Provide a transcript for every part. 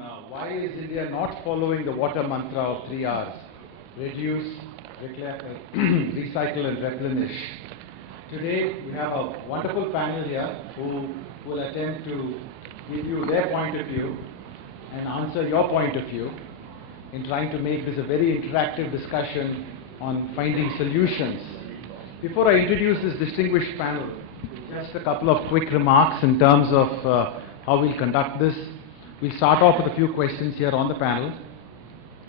on why is India not following the water mantra of 3 R's: reduce, recycle and replenish. Today we have a wonderful panel here who will attempt to give you their point of view and answer your point of view in trying to make this a very interactive discussion on finding solutions. Before I introduce this distinguished panel, just a couple of quick remarks in terms of how we'll conduct this. We'll start off with a few questions here on the panel,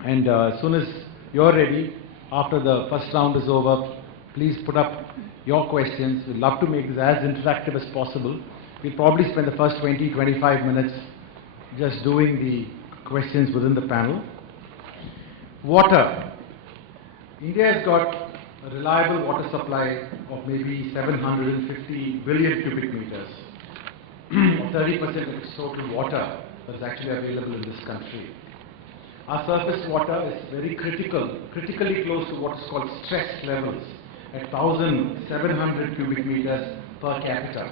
and as soon as you're ready, after the first round is over, please put up your questions. We'd love to make this as interactive as possible. We'll probably spend the first 20-25 minutes just doing the questions within the panel. Water. India has got a reliable water supply of maybe 750 billion cubic meters, or 30% of its total water that is actually available in this country. Our surface water is very critically close to what is called stress levels at 1,700 cubic meters per capita.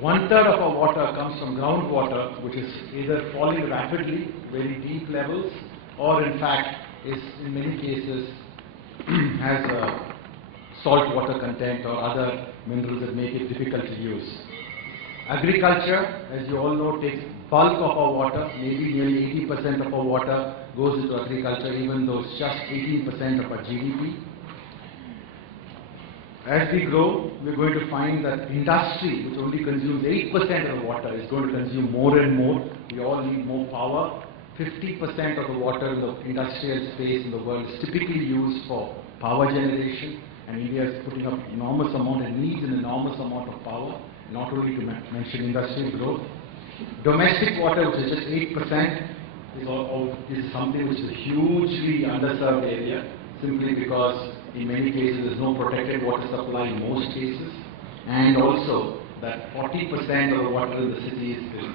1/3 of our water comes from groundwater, which is either falling rapidly, very deep levels, or in fact is in many cases has a salt water content or other minerals that make it difficult to use. Agriculture, as you all know, takes bulk of our water. Maybe nearly 80% of our water goes into agriculture, even though it's just 18% of our GDP. As we grow, we're going to find that industry, which only consumes 8% of the water, is going to consume more and more. We all need more power. 50% of the water in the industrial space in the world is typically used for power generation, and India is putting up enormous amount and needs an enormous amount of power, not only to mention industrial growth. Domestic water, which is just 8%, is something which is a hugely underserved area, simply because in many cases there is no protected water supply in most cases, and also that 40% of the water in the cities is,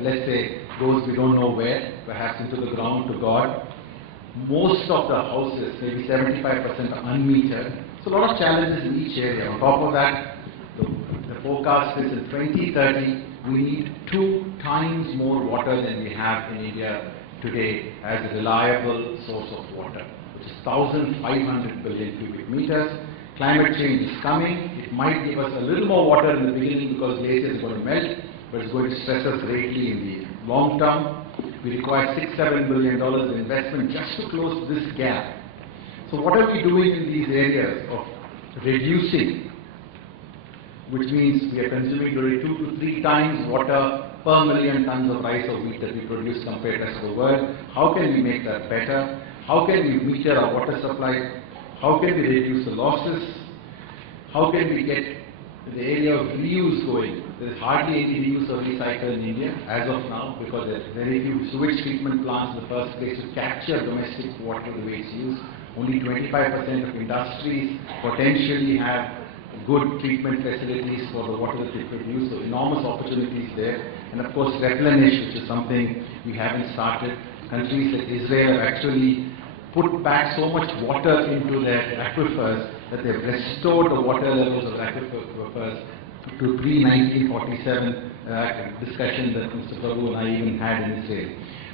let's say, goes we don't know where, perhaps into the ground to God. Most of the houses, maybe 75%, are unmetered. So a lot of challenges in each area. On top of that, the forecast is in 2030, we need 2 times more water than we have in India today as a reliable source of water, which is 1,500 billion cubic meters. Climate change is coming. It might give us a little more water in the beginning because glaciers are going to melt, but it's going to stress us greatly in the long term. We require $6-7 billion of investment just to close this gap. So what are we doing in these areas of reducing, which means we are consuming 2 to 3 times water per million tons of rice or wheat that we produce compared to the rest of the world? How can we make that better? How can we meter our water supply? How can we reduce the losses? How can we get the area of reuse going? There is hardly any reuse or recycle in India as of now, because there are very few sewage treatment plants in the first place to capture domestic water the way it's used. Only 25% of industries potentially have good treatment facilities for the water that they produce, so enormous opportunities there. And of course, Replenish, which is something we haven't started. Countries like Israel have actually put back so much water into their aquifers that they've restored the water levels of aquifers to pre-1947 discussion that Mr. Prabhu and I even had in Israel.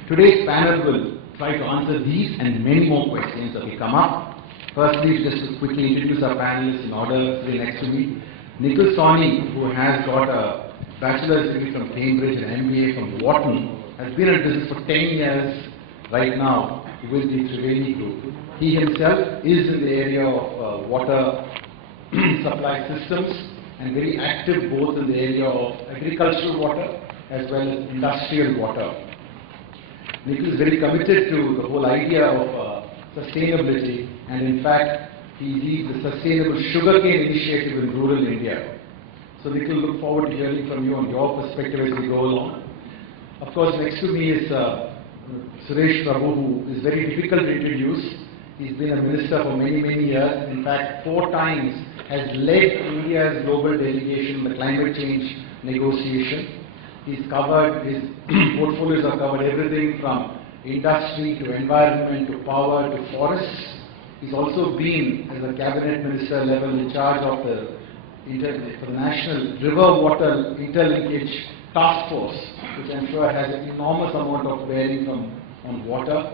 Today's panel will try to answer these and many more questions that will come up. Firstly, just to quickly introduce our panelists in order, sitting next to me. Nikhil Sawhney, who has got a bachelor's degree from Cambridge and MBA from Wharton, has been in business for 10 years right now with the Triveni Group. He himself is in the area of water supply systems and very active both in the area of agricultural water as well as industrial water. Nikhil is very committed to the whole idea of sustainability, and in fact he leads the Sustainable Sugarcane Initiative in rural India. So Nikhil, look forward to hearing from you on your perspective as we go along. Of course, next to me is Suresh Prabhu, who is very difficult to introduce. He's been a minister for many years. In fact, 4 times has led India's global delegation in the climate change negotiation. His portfolios have covered everything from industry to environment to power to forests. He's also been, as a cabinet minister level, in charge of the National River Water Interlinkage task force, which I'm sure has an enormous amount of bearing on water.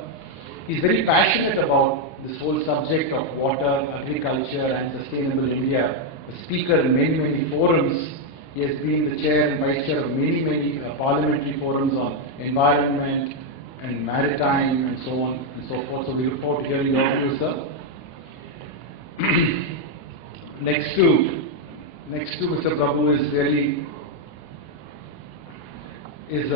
He's very passionate about this whole subject of water, agriculture and sustainable India, a speaker in many, many forums. He has been the chair and vice chair of many, many parliamentary forums on environment and maritime and so on and so forth. So we look forward to hearing your views, sir. Next to Mr. Prabhu is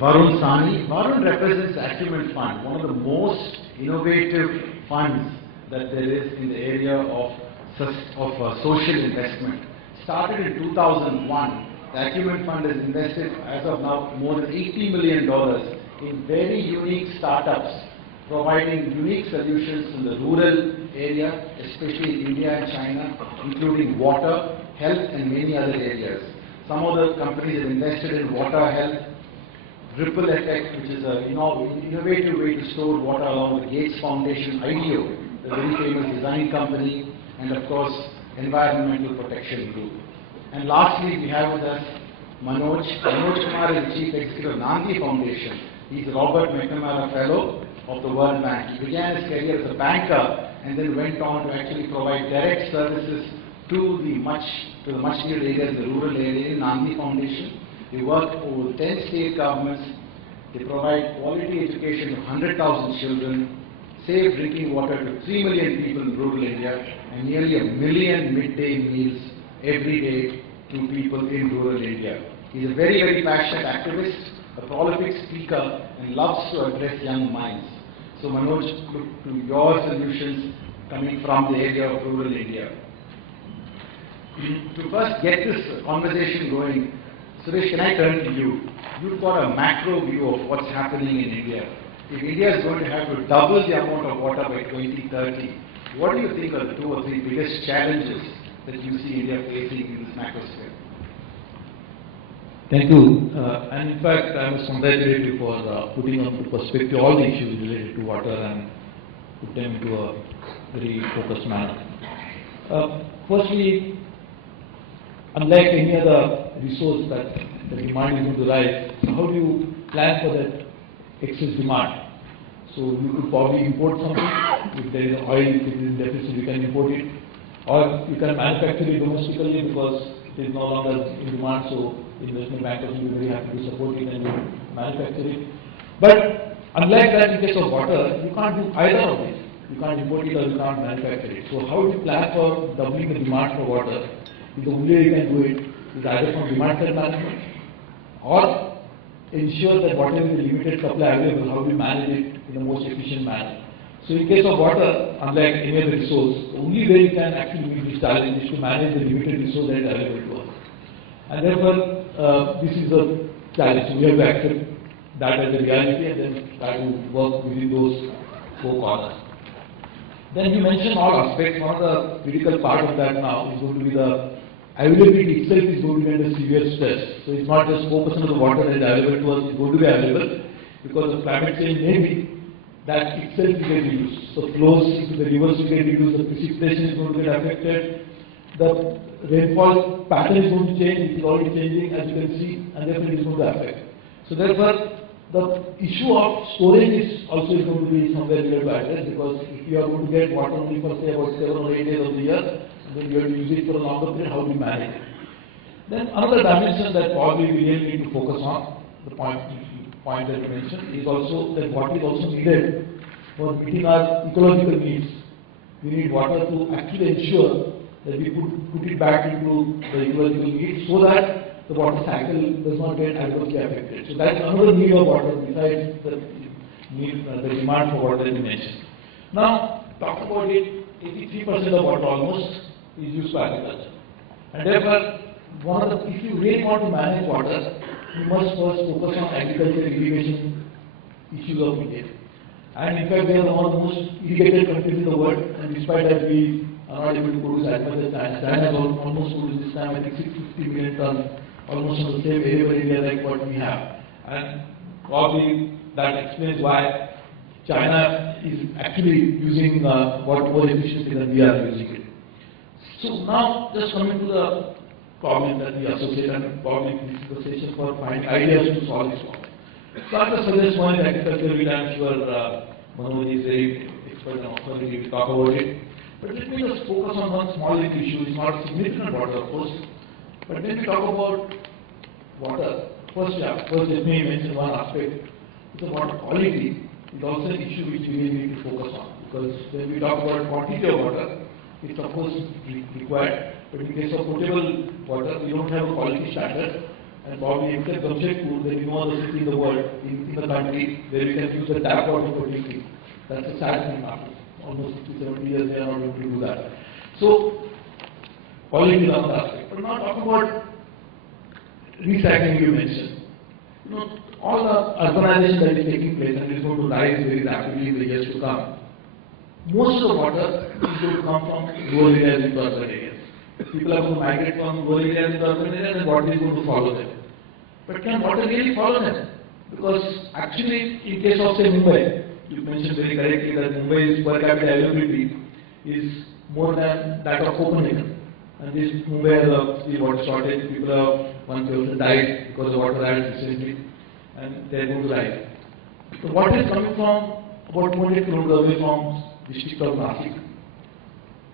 Varun Sani. Varun represents the Acumen Fund, one of the most innovative funds that there is in the area of social investment. Started in 2001, the Acumen Fund has invested as of now more than $80 million in very unique startups, providing unique solutions in the rural area, especially in India and China, including water, health and many other areas. Some of the companies have invested in water, health, Replenish, which is an innovative way to store water along with Gates Foundation, IDEO, a very famous design company, and of course, Environmental Protection Group. And lastly, we have with us Manoj. Manoj Kumar is the Chief Executive of Nandi Foundation. He is a Robert McNamara Fellow of the World Bank. He began his career as a banker and then went on to actually provide direct services to the much needed areas, the rural area in Nandi Foundation. They work over 10 state governments. They provide quality education to 100,000 children, save drinking water to 3 million people in rural India, and nearly 1 million midday meals every day to people in rural India. He is a very, very passionate activist, a prolific speaker, and loves to address young minds. So Manoj, look to your solutions coming from the area of rural India. To first get this conversation going, Suresh, can I turn to you? You've got a macro view of what's happening in India. If India is going to have to double the amount of water by 2030, what do you think are the 2 or 3 biggest challenges that you see India facing in this macro scale? Thank you. And in fact, I must congratulate you for putting into perspective all the issues related to water and put them into a very focused manner. Firstly, unlike any other resource that the demand is going to rise, how do you plan for that excess demand? So you could probably import something. If there is oil, if it is in deficit, you can import it. Or you can manufacture it domestically because it is no longer in demand, so investment bankers will be very happy to support it and you manufacture it. But unlike that, in case of water, you can't do either of these. You can't import it or you can't manufacture it. So how do you plan for doubling the demand for water? The only way you can do it is either from demand side management or ensure that whatever is the limited supply available, how do you manage it in the most efficient manner. So in case of water, unlike any other resource, the only way you can actually meet this challenge is to manage the limited resource that is available to us. And therefore, this is a challenge. So we have to accept that as a reality and then try to work within those 4 corners. Then you mentioned all aspects. One of the critical part of that now is going to be the availability itself is going to be under severe stress. So it's not just 4% of the water that is available to us is going to be available because of climate change. Maybe that itself will get reduced. So flows into the rivers will get reduced, the precipitation is going to get affected, the rainfall pattern is going to change, it is already changing as you can see, and therefore it is going to affect. So therefore, the issue of storage is also going to be somewhere we have to address, because if you are going to get water only for say about 7 or 8 days of the year, then you have to use it for a longer period, how do you manage it? Then another dimension that probably we really need to focus on, the point that you mentioned, is also that what is also needed for meeting our ecological needs. We need water to actually ensure that we put it back into the ecological needs so that the water cycle does not get adversely affected. So that's another need of water besides the need, the demand for water that you mentioned. Now, talk about it, 83% of water almost is used for agriculture. And therefore, if you really want to manage water, you must first focus on agriculture irrigation issues of India. And in fact, we are one of the most irrigated countries in the world, and despite that, we are not able to produce as much as China. China has almost produced this time, I think 650 million tons, almost on the same area like what we have. And probably that explains why China is actually using water more efficiently than we are using it. So now, just coming to the problems that we associate, and probably this is the session for finding ideas to solve this problem. So I just suggest one in agriculture, which I'm sure Manoj is very expert and also will talk about it. But let me just focus on one small issue. It's not significant water, of course. But when we talk about water, first let me mention one aspect. It's the water quality. It's also an issue which we really need to focus on. Because when we talk about quantity of water, it's of course required. But in case of potable water, we don't have a quality standard. And probably except Jamshedpur, there is no other city in the world, in the country, where we can use the tap water for drinking. That's a sad thing after almost 60, 70 years they are not able to do that. So, quality is another aspect. But now talk about recycling you mentioned. You know, all the urbanization that is taking place and is going to rise very rapidly in the years to come, most of the water is going to come from rural areas into urban areas. People are going to migrate from rural areas into urban areas and water is going to follow them. But can water really follow them? Because actually, in case of say Mumbai, you mentioned very correctly that Mumbai's per capita availability is more than that of Copenhagen. And this Mumbai has a still water shortage. People have, one person died because of water riots recently, and they are going to die. The water is coming from about 200 kilometers away from district of Nashik.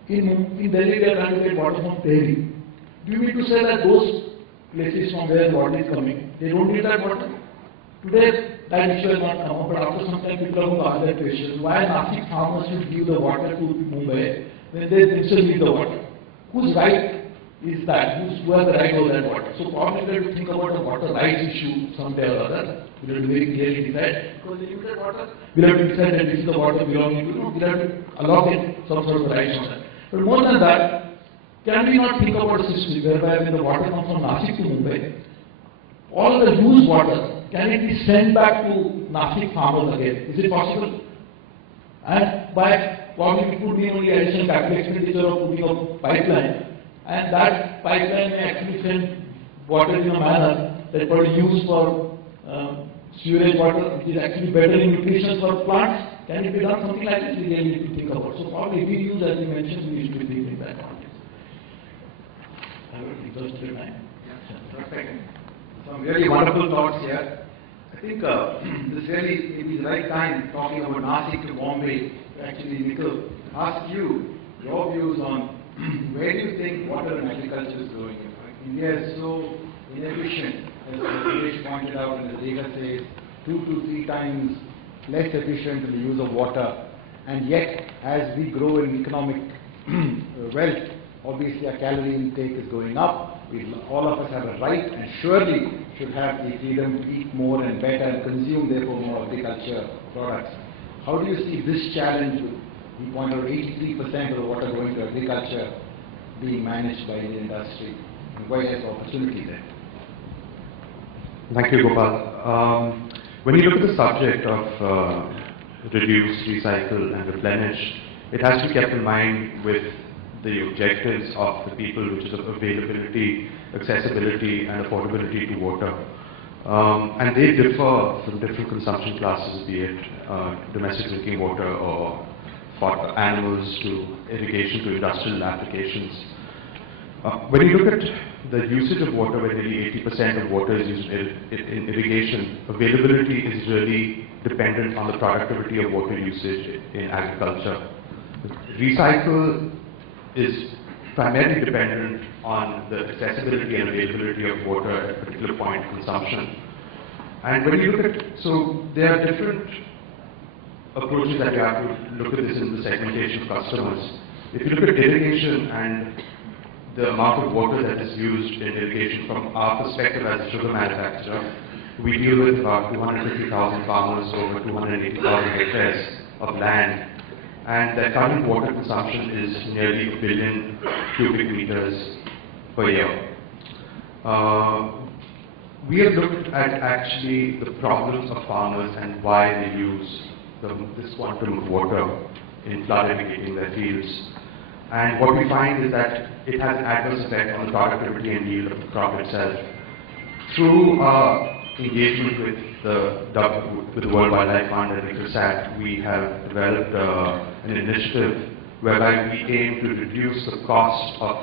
In Delhi, they are trying to get water from Tehri. Do you mean to say that those places from where the water is coming, they don't need that water? Today, that issue has not come up, but after some time, people are going to ask that question. Why Nashik farmers should give the water to Mumbai when they themselves need the water? Whose right is that? Who has the right over that water? So probably we have to think about the water rights issue someday or other. We have to very clearly decide, because they use that water, we have to decide that this is the water belonging to, we have to allocate some sort of rights on that. But more than that, can we not think about a system whereby when the water comes from Nashik to Mumbai, all the used water, can it be sent back to Nashik farmers again? Is it possible? And by probably it would be only additional capital expenditure of putting a pipeline, and that pipeline may actually send water in a manner that could be used for sewage water, which is actually better in nutrition for plants. Can it be done something like this? We really need to think about. So probably we use, as you mentioned, we should be thinking back on this. I will exhaust your time. Perfect. Some really wonderful thoughts here. I think this really it is the right time talking about Nashik to Bombay to actually, Nikhil, ask you your views on where do you think water and agriculture is going. India is so inefficient, as Replenish pointed out, and as Rega says, 2 to 3 times less efficient in the use of water, and yet as we grow in economic wealth, obviously our calorie intake is going up. All of us have a right and surely should have the freedom to eat more and better and consume therefore more agriculture products. How do you see this challenge? We point out 83% of the water going to agriculture being managed by the industry, and why there's opportunity there. Thank you, Gopal. When you look at the subject of reduce, recycle and replenish, it has to be kept in mind with the objectives of the people, which is of availability, accessibility and affordability to water. And they differ from different consumption classes, be it domestic drinking water or for animals to irrigation to industrial applications. When you look at the usage of water, where nearly 80% of water is used in irrigation, availability is really dependent on the productivity of water usage in agriculture. Recycle is primarily dependent on the accessibility and availability of water at a particular point of consumption. And when you look at, so there are different approaches that you have to look at this in the segmentation of customers. If you look at irrigation and the amount of water that is used in irrigation from our perspective as a sugar manufacturer, we deal with about 250,000 farmers over 280,000 hectares of land, and their current water consumption is nearly 1 billion cubic meters per year. We have looked at actually the problems of farmers and why they use this quantum of water in flood irrigating their fields. And what we find is that it has an adverse effect on the productivity and yield of the crop itself. Through engagement with the World Wildlife Fund and ICRSAT, we have developed an initiative whereby we aim to reduce the cost of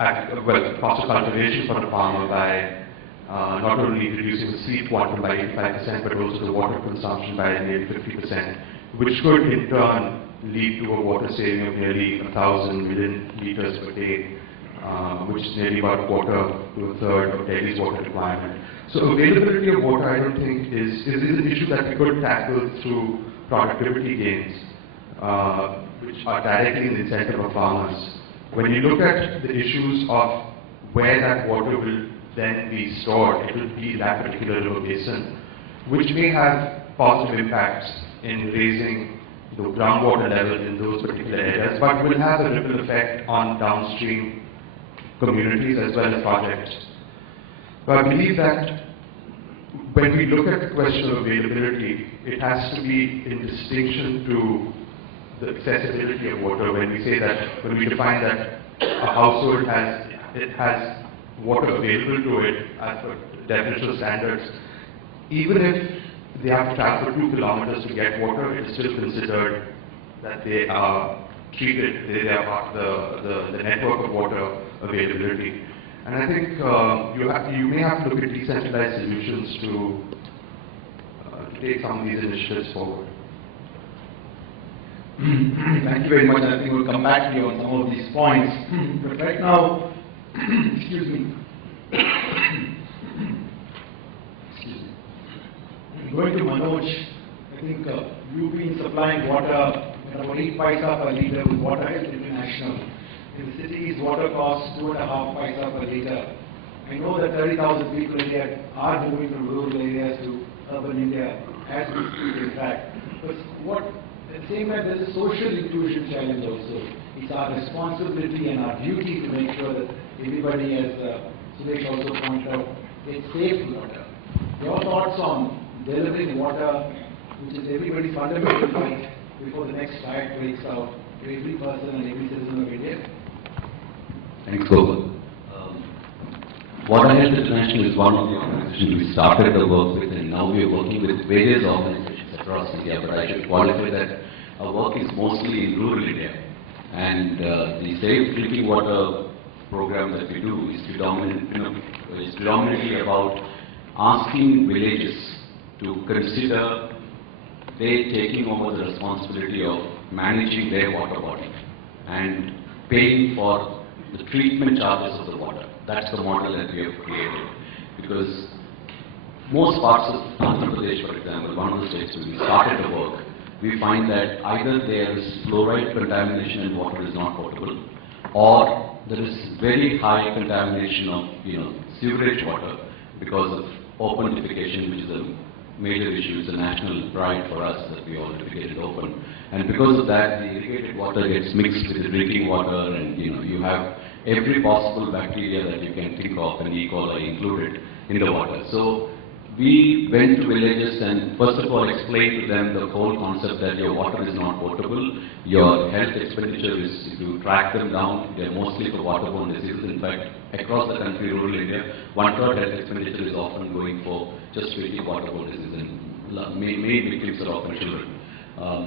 cost of cultivation for a farmer by not only reducing the seed quantum by 85%, but also the water consumption by nearly 50%, which could in turn lead to a water saving of nearly 1,000 million liters per day, which is nearly about a quarter to a third of Delhi's water requirement. So availability of water, I don't think, is an issue that we could tackle through productivity gains, which are directly in the incentive of farmers. When you look at the issues of where that water will then be stored, it will be that particular river basin, which may have positive impacts in raising the groundwater level in those particular areas, but will have a ripple effect on downstream communities as well as projects. So I believe that when we look at the question of availability, it has to be in distinction to the accessibility of water. When we say that, when we define that a household has water available to it as per definitional standards, even if they have to travel 2 kilometers to get water, it is still considered that they are treated, they are part of the network of water availability. And I think you may have to look at decentralized solutions to take some of these initiatives forward. Thank you very much. I think we'll come back to you on some of these points. But right now, excuse me. Going to Manoj, I think you've been supplying water at about 8 paisa per litre with Water Health International. In the cities, water costs 2.5 paisa per litre. I know that 30,000 people in India are moving from rural areas to urban India as we speak, in fact. But at the same time, there is a social inclusion challenge also. It's our responsibility and our duty to make sure that everybody, as Suresh also pointed out, gets safe water. Your thoughts on delivering water, which is everybody's fundamental right, before the next riot breaks out to every person and every citizen of India? Thanks, Gopal. Water Health International is one of the organizations we started the work with, and now we are working with various organizations across India. But I should qualify that our work is mostly in rural India. And the Safe Drinking Water program that we do is predominantly about asking villages to consider they taking over the responsibility of managing their water body and paying for the treatment charges of the water. That's the model that we have created. Because most parts of Andhra Pradesh, for example, one of the states where we started the work, we find that either there is fluoride contamination and water is not potable, or there is very high contamination of sewerage water because of open defecation, which is a major issue. It's a national pride for us that we all defecate open. And because of that, the irrigated water gets mixed with the drinking water, and you have every possible bacteria that you can think of, and E. coli included, in the water. So we went to villages and first of all explained to them the whole concept that your water is not potable, your health expenditure is, if you track them down, they are mostly for waterborne diseases. In fact, across the country, rural India, 1/3 health expenditure is often going for just treating waterborne diseases, and main victims are often children.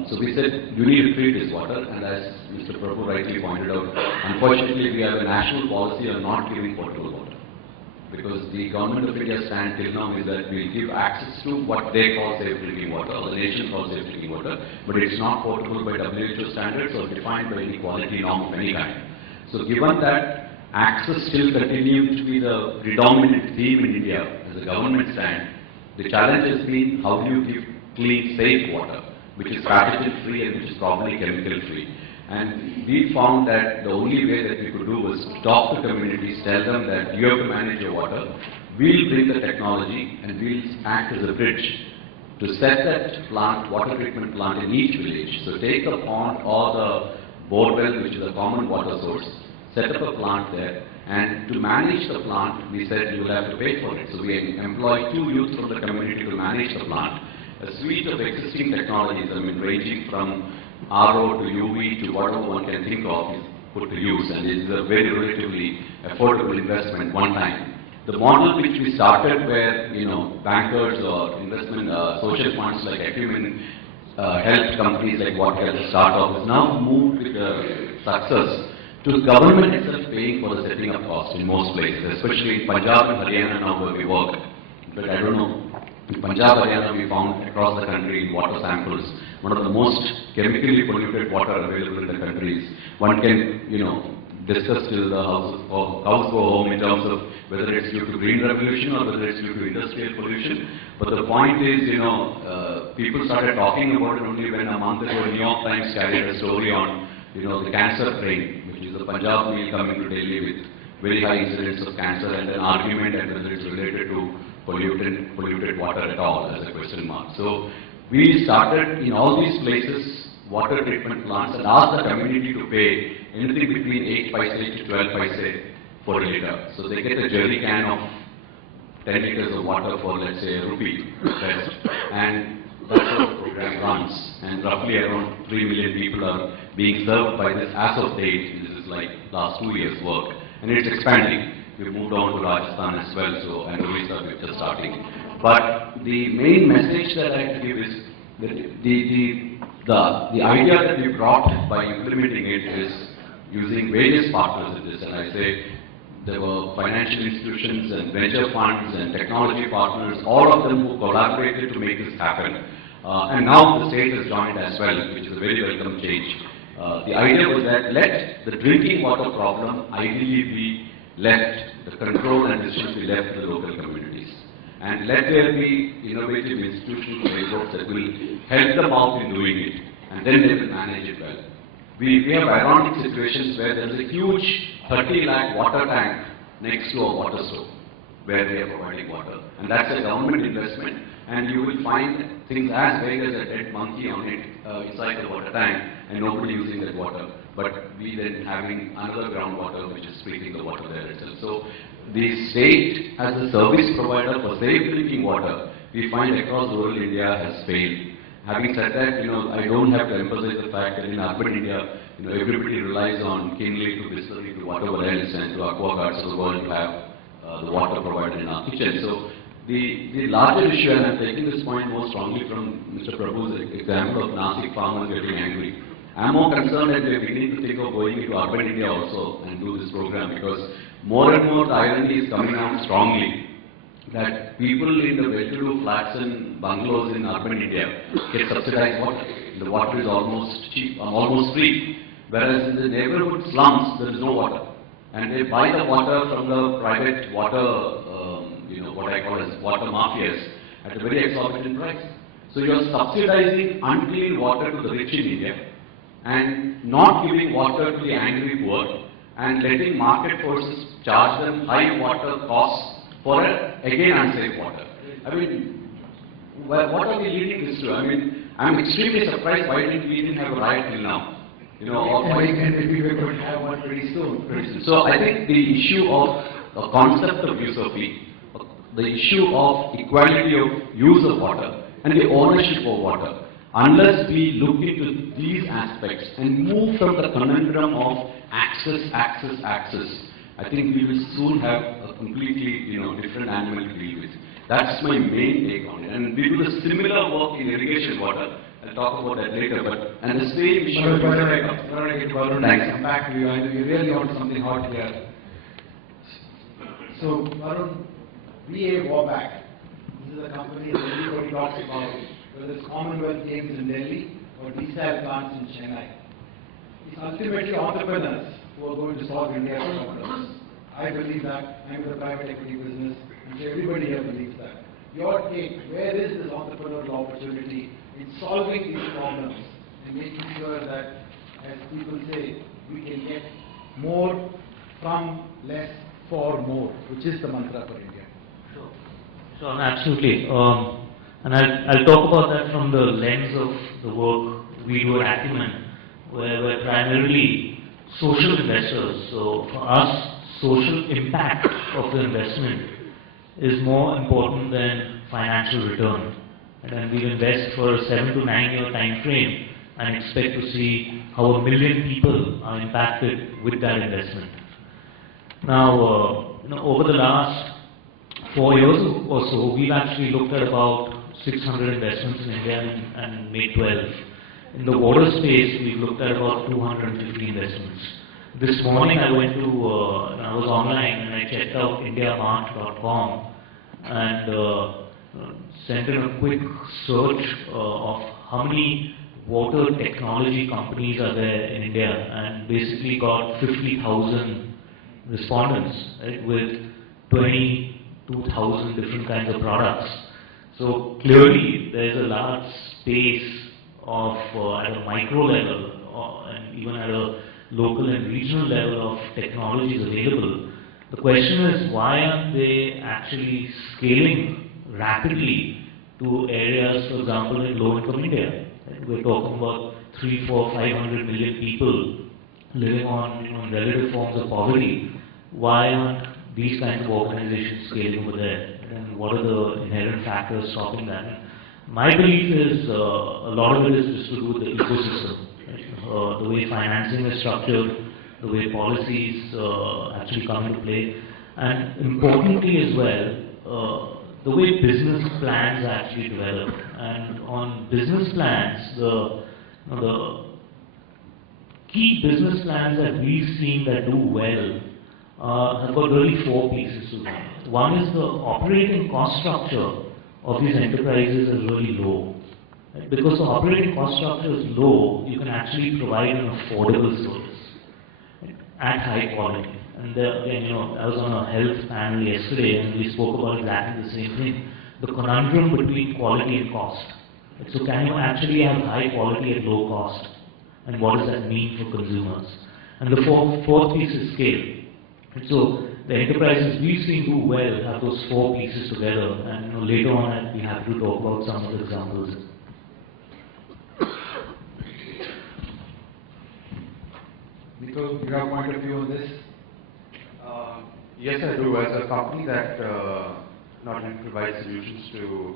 So we said, you need to treat this water, and as Mr. Prabhu rightly pointed out, unfortunately we have a national policy of not giving potable water. Because the government of India stand till now is that we will give access to what they call safe drinking water, or the nation calls safe drinking water, but it's not potable by WHO standards or defined by any quality norm of any kind. So given that access still continues to be the predominant theme in India as a government stand, the challenge has been how do you give clean, safe water, which is pathogen free and which is probably chemical free. And we found that the only way that we could do was to talk to communities, tell them that you have to manage your water, we'll bring the technology and we'll act as a bridge to set that plant, water treatment plant in each village. So take the pond or the borewell, which is a common water source, set up a plant there, and to manage the plant, we said you will have to pay for it. So we employ 2 youth from the community to manage the plant. A suite of existing technologies, ranging from RO to UV to whatever one can think of, is put to use, and it is a very relatively affordable investment one time. The model which we started where bankers or investment social funds like Acumen helped companies like What Can start off is now moved with success to the government itself paying for the setting up cost in most places, especially in Punjab and Haryana now where we work. But I don't know, in Punjab, Haryana we found across the country in water samples, one of the most chemically polluted water available in the country. One can, discuss till the cows go home in terms of whether it's due to green revolution or whether it's due to industrial pollution. But the point is, people started talking about it only when a month ago New York Times carried a story on, the cancer train, which is the Punjab meal coming to Delhi with very high incidence of cancer and an argument and whether it's related to polluted water at all as a question mark. So we started in all these places water treatment plants and asked the community to pay anything between 8 paise to 12 paise for a liter. So they get a jerry can of 10 liters of water for, let's say, a rupee best. And that's how the program runs. And roughly around 3 million people are being served by this as of date. This is like last 2 years' work. And it's expanding. We've moved on to Rajasthan as well, so and Orissa we're just starting. But the main message that I have to give is that the idea that we brought by implementing it is using various partners in this. And I say there were financial institutions and venture funds and technology partners, all of them who collaborated to make this happen. And now the state has joined as well, which is a very welcome change. The idea was that let the drinking water problem ideally be left, the control and decisions be left to the local communities. And let there be innovative institutional frameworks that will help them out in doing it, and then they will manage it well. We have ironic situations where there is a huge 30 lakh water tank next to a water store where they are providing water. And that's a government investment, and you will find things as big as a dead monkey on it inside the water tank and nobody using that water. But we then having another groundwater which is treating the water there itself. So the state as a service provider for safe drinking water, we find across rural India has failed. Having said that, I don't have to emphasize the fact that in urban India, everybody relies on Kinley to distillery to whatever else and to aquaguards of the world to have the water provided in our kitchen. So the larger issue, and I'm taking this point more strongly from Mr. Prabhu's example of Nasik farmers getting angry. I'm more concerned that we're beginning to think of going into urban India also and do this program, because more and more the irony is coming out strongly that people in the well-to-do flats and bungalows in urban India get subsidized water. The water is almost cheap, almost free, whereas in the neighborhood slums there is no water, and they buy the water from the private water, what I call as water mafias, at a very exorbitant price. So you are subsidizing unclean water to the rich in India and not giving water to the angry poor and letting market forces charge them high water costs for again unsafe water. I mean, what are we leading this to? I mean, I'm extremely surprised why didn't we even have a riot till now? Or why maybe we're going to have one pretty soon. So I think the issue of the concept of use of fee, the issue of equality of use of water and the ownership of water, unless we look into these aspects and move from the conundrum of access, I think we will soon have a completely different animal to deal with. That's my main take on it. And we do the similar work in irrigation water. I'll talk about that later. And the same issue. Come back to you. You really want something hot here. So, Varun, VA Warback. This is a company that everybody talks about, whether it's Commonwealth Games in Delhi or desal plants in Chennai. It's ultimately entrepreneurs who are going to solve India's problems. I believe that. I'm in the private equity business, and so everybody here believes that. Your take, where is this entrepreneurial opportunity in solving these problems and making sure that, as people say, we can get more from less for more, which is the mantra for India? Sure, absolutely. And I'll talk about that from the lens of the work we do at Acumen, where we're primarily social investors. So for us, social impact of the investment is more important than financial return. And we invest for a 7 to 9 year time frame and expect to see how 1 million people are impacted with that investment. Now, over the last 4 years or so, we've actually looked at about 600 investments in India and made 12. In the water space, we've looked at about 250 investments. This morning I went to, I was online and I checked out indiamart.com and sent in a quick search of how many water technology companies are there in India, and basically got 50,000 respondents, right, with 22,000 different kinds of products. So clearly there's a large space of at a micro level and even at a local and regional level of technologies available. The question is, why aren't they actually scaling rapidly to areas, for example, in low-income India? Right? We're talking about 300, 400, 500 million people living on relative forms of poverty. Why aren't these kinds of organizations scaling over there? And what are the inherent factors stopping that? My belief is a lot of it is just to do with the ecosystem. Right? The way financing is structured, the way policies actually come into play, and importantly as well, the way business plans are actually developed. And on business plans, the key business plans that we've seen that do well have got really four pieces to them. One is the operating cost structure of these enterprises is really low. Right? Because the operating cost structure is low, you can actually provide an affordable service, right, at high quality. And again, I was on a health panel yesterday and we spoke about exactly the same thing. The conundrum between quality and cost. Right? So can you actually have high quality at low cost? And what does that mean for consumers? And the fourth piece is scale. Right? So the enterprises we've seen do well have those four pieces together, and later on I'll be happy to talk about some of the examples. Nico, you have a point of view on this? Yes, I do. As a company that not only provides solutions to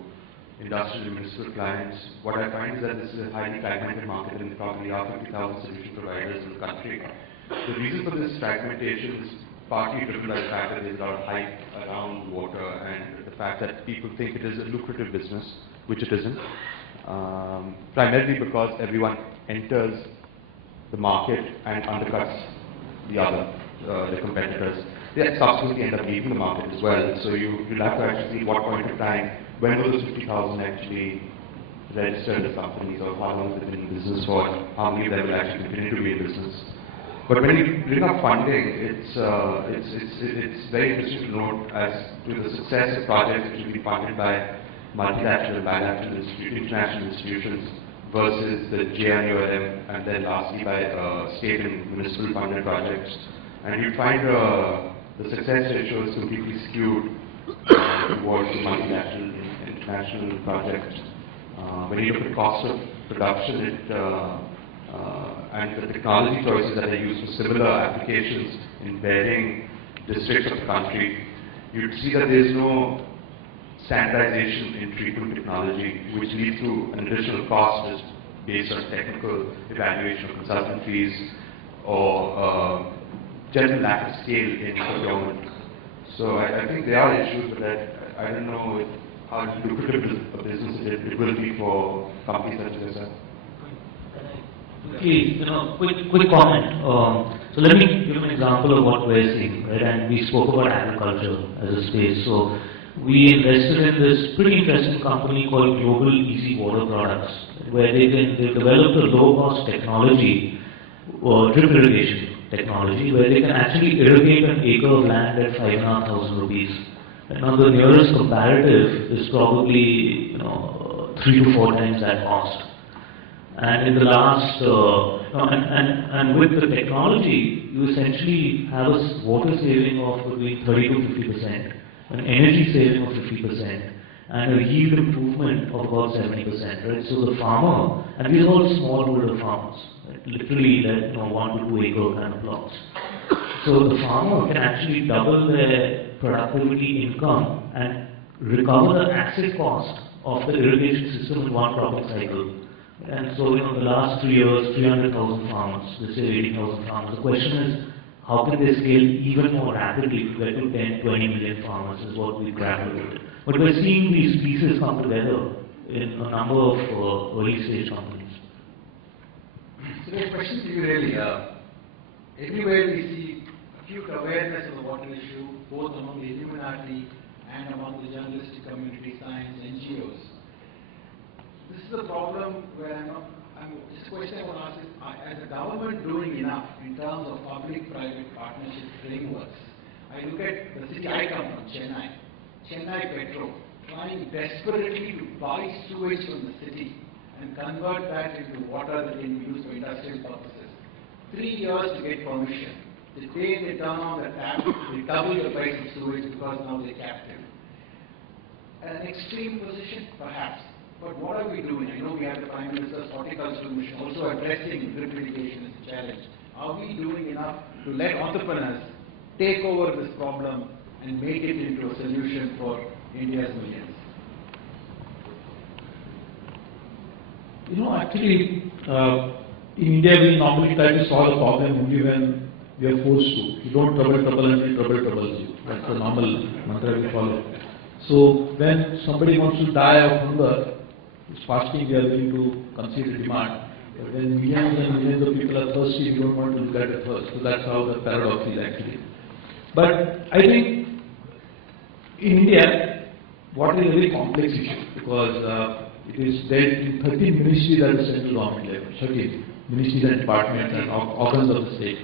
industrial and municipal clients, what I find is that this is a highly fragmented market and probably are 50,000 solution providers in the country. The reason for this fragmentation is partly driven by the fact that there's a lot of hype around water and the fact that people think it is a lucrative business, which it isn't. Primarily because everyone enters the market and undercuts the competitors. They subsequently end up leaving the market as well. So you'll have to actually see what point of time, when will those 50,000 actually register as companies, or how long have they been in business for, how many of them will actually continue to be in business. But when you bring up funding, it's very interesting to note as to the success of projects which will be funded by multilateral, bilateral, international institutions versus the GNULM, and then lastly by state and municipal funded projects. And you find the success ratio is completely skewed towards the multilateral, international projects. When you look at the cost of production, and the technology choices that are used for similar applications in varying districts of the country, you'd see that there is no standardization in treatment technology, which leads to an additional cost just based on technical evaluation of consultant fees or general lack of scale in procurement. So I think there are issues, but I don't know how lucrative a business it will be for companies such as yourself. Quick comment. So let me give an example of what we're seeing, right? And we spoke about agriculture as a space. So we invested in this pretty interesting company called Global Easy Water Products, where they've developed a low-cost technology, drip irrigation technology, where they can actually irrigate an acre of land at 5,500 rupees. And now the nearest comparative is probably 3 to 4 times that cost. And in the last, and with the technology, you essentially have a water saving of between 30 to 50%, an energy saving of 50%, and a yield improvement of about 70%. Right? So the farmer, and these are all smallholder farmers, right? Literally like 1 to 2 acre kind of plots. So the farmer can actually double their productivity income and recover the asset cost of the irrigation system in one cropping cycle. And so, in the last 3 years, 300,000 farmers, this year 80,000 farmers. The question is, how can they scale even more rapidly to get to 10, 20 million farmers is what we grappled with. But we're seeing these pieces come together in a number of early stage companies. So the question to you really, everywhere we see acute awareness of the water issue, both among the Illuminati and among the journalistic community, science, NGOs. This is a problem where this question I want to ask is, is the government doing enough in terms of public-private partnership frameworks? I look at the city I come from, Chennai Petro, trying desperately to buy sewage from the city and convert that into water that can be used for industrial purposes. 3 years to get permission. The day they turn on the tap, they double the price of sewage because now they're captive. An extreme position, perhaps. But what are we doing? I know we have the Prime Minister's horticultural mission also addressing drip irrigation as a challenge. Are we doing enough to let entrepreneurs take over this problem and make it into a solution for India's millions? Actually, in India we normally try to solve a problem only when we are forced to. You don't trouble until trouble troubles you. That's the normal mantra we follow. So when somebody wants to die of hunger, it's fasting, we are willing to concede a demand. But when millions and millions of people are thirsty, we don't want to look at the thirst. So that's how the paradox is actually. But I think in India, water is a very complex issue because it is dealt in 13 ministries at the central government level, 13 ministries and departments and organs of the state.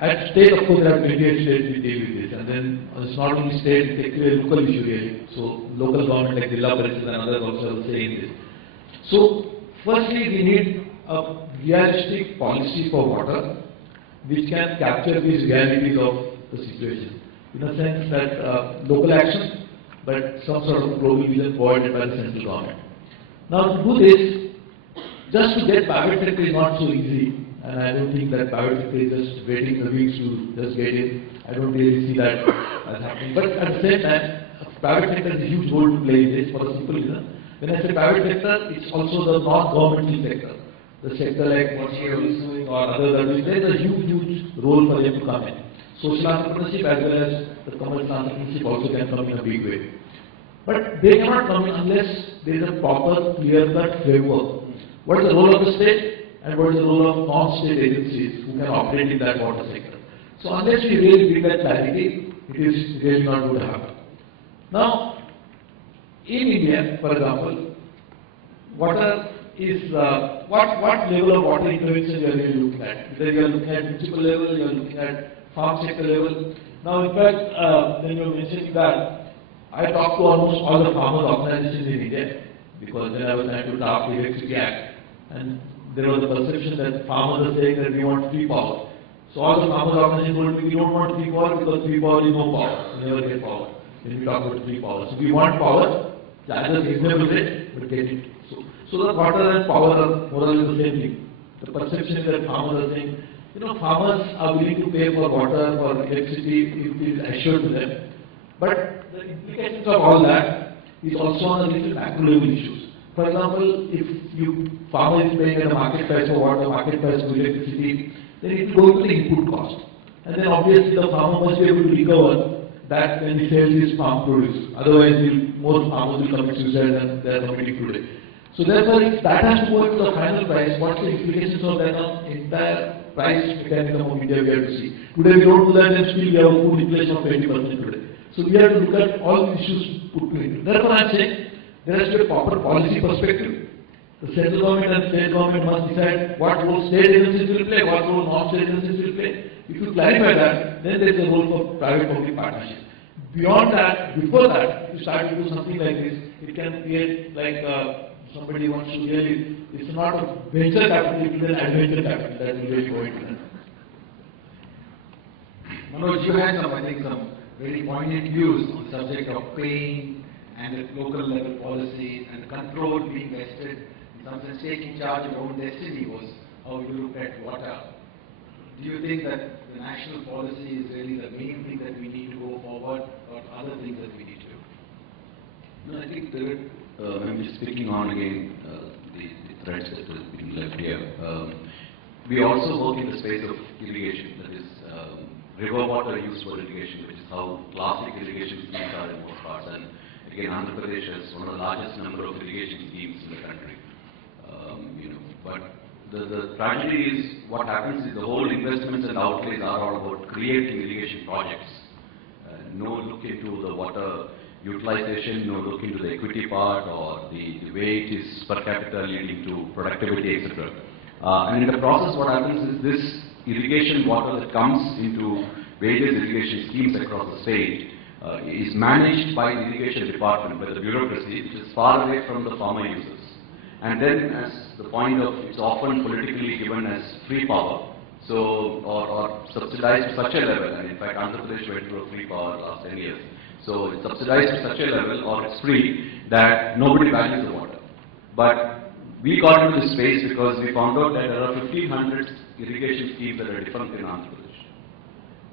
At state, of course, there are 28 states which deal with this, and then it's not only state, it's actually a local issue really. So local government like Jilla Parishad and others also are saying this. So firstly, we need a realistic policy for water which can capture these realities of the situation. In a sense that local action, but some sort of global vision provided by the central government. Now to do this, just to get private sector is not so easy, and I don't think that private sector is just waiting the weeks to just get in. I don't really see that as happening. But at the same time, private sector has a huge role to play in this for a simple reason. When I say private sector, it's also the non-governmental sector. The sector like what you are doing or others are doing, there is a huge role for them to come in. Social entrepreneurship as well as the commercial entrepreneurship also can come in a big way. But they cannot come in unless there is a proper, clear-cut framework. What is the role of the state and what is the role of non-state agencies who can operate in that water sector? So unless we really bring that clarity, it is really not going to happen. Now, in India, for example, water is what level of water intervention you are really looking at? Whether you are looking at municipal level, you are looking at farm sector level. Now, in fact, when you are mentioning that, I talked to almost all the farmers organizations in India because when I was trying to draft the Electricity Act, and there was a perception that farmers are saying that we want free power. So all the farmers organizations told me we don't want free power because free power is no power. We never get power when we talk about free power. So we want power, at a reasonable rate, but get it. So the water and power are more or less the same thing. The perception is that farmers are saying, farmers are willing to pay for water, for electricity if it is assured to them. But the implications of all that is also on the little macro level issues. For example, if farmer is paying at a market price for water, market price for electricity, then it will go to the input cost. And then obviously the farmer must be able to recover that when he sells his farm produce. Otherwise, more farmers will commit suicide than they are committing today. So therefore, if that has to go into the final price, what's the implications of that on entire price mechanism of India we have to see. Today we don't do that and still we have a food inflation of 20% today. So we have to look at all these issues put together. Therefore I am saying there has to be a proper policy perspective. The central government and state government must decide what role state agencies will play, what role non-state agencies will play. If you clarify that, then there is a role for private-public partnership. Beyond that, before that, if you start to do something like this, it can create like somebody wants to really, it's not a venture capital, it is an adventure capital that will really go into that. Manoj, you had some very poignant views on the subject of paying and at local level policies and control being vested, in some sense taking charge of your own destiny was how you look at water. Do you think that the national policy is really the main thing that we need to go forward, or other things that we need to do? No, I think I'm just speaking on again the threads that have been left here. We also work in the space of irrigation, that is river water used for irrigation, which is how classic irrigation schemes are in most parts. And again, Andhra Pradesh has one of the largest number of irrigation schemes in the country. But the tragedy is what happens is the whole investments and outlays are all about creating irrigation projects. No look into the water utilization, no look into the equity part or the way it is per capita leading to productivity, etc. And in the process what happens is this irrigation water that comes into various irrigation schemes across the state is managed by the irrigation department, by the bureaucracy, which is far away from the farmer users. And then as the point of, it's often politically given as free power, so, or subsidized to such a level, and in fact Andhra Pradesh went through a free power last 10 years. So it's subsidized to such a level, or it's free, that nobody values the water. But we got into this space because we found out that there are 1,500 irrigation schemes that are defunct in Andhra Pradesh.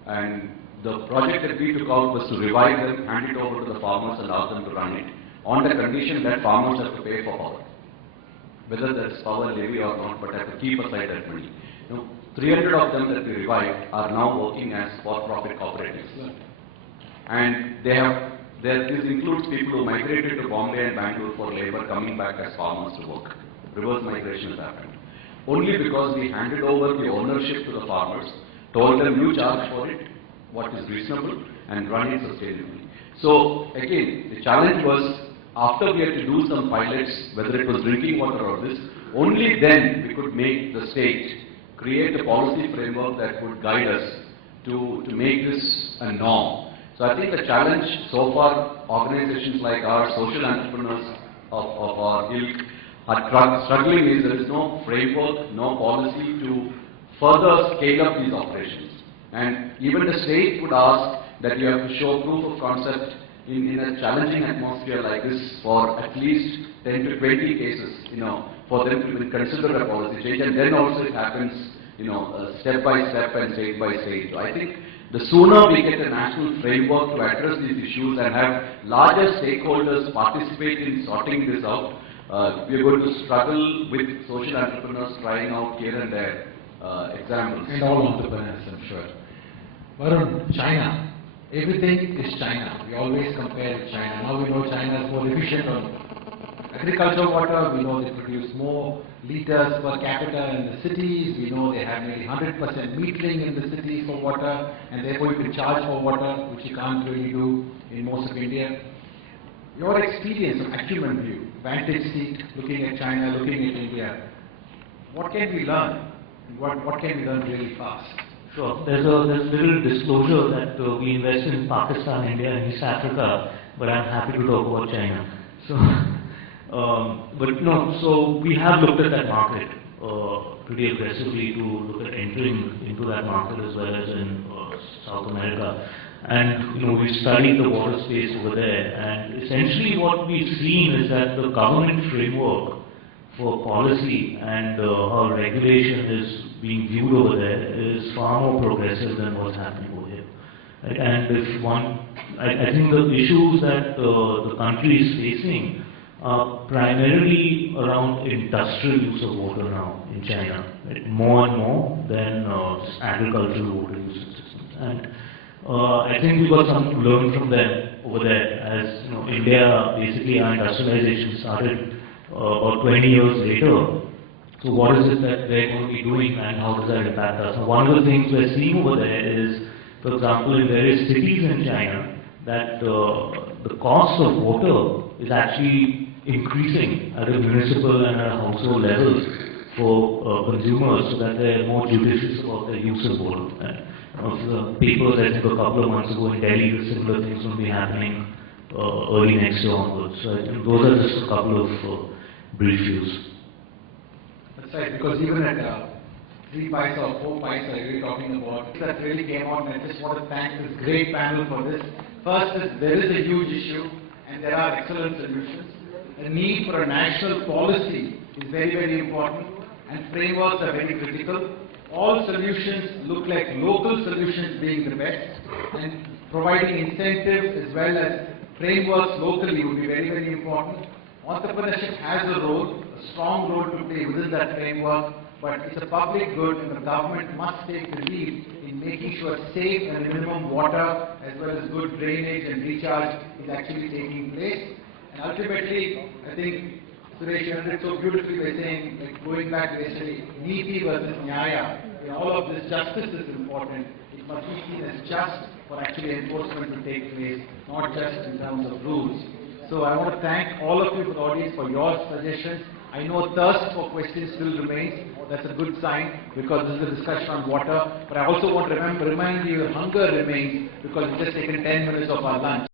And the project that we took out was to revive them, hand it over to the farmers and ask them to run it, on the condition that farmers have to pay for power. Whether there's power levy or not, but have to keep aside that money. 300 of them that we revived are now working as for-profit cooperatives. And this includes people who migrated to Bombay and Bangalore for labor, coming back as farmers to work. Reverse migration has happened. Only because we handed over the ownership to the farmers, told them you charge for it, what is reasonable, and run it sustainably. So again, the challenge was, after we had to do some pilots, whether it was drinking water or this, only then we could make the state create a policy framework that would guide us to make this a norm. So I think the challenge so far, organizations like our social entrepreneurs of our ilk are struggling is there is no framework, no policy to further scale up these operations. And even the state would ask that you have to show proof of concept in a challenging atmosphere like this for at least 10 to 20 cases, for them to even consider a policy change, and then also it happens, step by step and state by state. So I think the sooner we get a national framework to address these issues and have larger stakeholders participate in sorting this out, we are going to struggle with social entrepreneurs trying out here and there examples. And all entrepreneurs, I'm sure. Varun, China. Everything is China. We always compare with China. Now we know China is more efficient on agricultural water. We know they produce more liters per capita in the cities. We know they have nearly 100% metering in the cities for water, and therefore you can charge for water, which you can't really do in most of India. Your experience of acumen view, vantage seat, looking at China, looking at India, what can we learn? What can we learn really fast? Sure. There's a little disclosure that we invest in Pakistan, India, and East Africa, but I'm happy to talk about China. So we have looked at that market pretty aggressively to look at entering into that market as well as in South America. And we've studied the water space over there, and essentially what we've seen is that the government framework for policy and how regulation is being viewed over there is far more progressive than what's happening over here. Right? And if I think the issues that the country is facing are primarily around industrial use of water now in China, right? More and more than just agricultural water use systems. And I think we've got something to learn from them over there. As India, basically our industrialization started about 20 years later. So what is it that they're going to be doing and how does that impact us? Now, one of the things we're seeing over there is, for example, in various cities in China, that the cost of water is actually increasing at a municipal and at a household level for consumers, so that they're more judicious about their use of water. The papers, I think a couple of months ago in Delhi, the similar things will be happening early next year onwards. So I think those are just a couple of brief views. That's right, because even at 3 paisa or 4 paisa, you're talking about that really came out, and I just want to thank this great panel for this. First is, there is a huge issue, and there are excellent solutions. The need for a national policy is very, very important, and frameworks are very critical. All solutions look like local solutions being the best, and providing incentives as well as frameworks locally would be very, very important. Entrepreneurship has a role, a strong role to play within that framework, but it's a public good, and the government must take the lead in making sure safe and minimum water as well as good drainage and recharge is actually taking place. And ultimately, I think Suresh, you ended so beautifully by saying, like, going back to yesterday, Niti versus Nyaya. In all of this, justice is important. It must be seen as just for actually enforcement to take place, not just in terms of rules. So I want to thank all of you for the audience for your suggestions. I know thirst for questions still remains. That's a good sign because this is a discussion on water. But I also want to remind you that hunger remains because we've just taken 10 minutes of our lunch.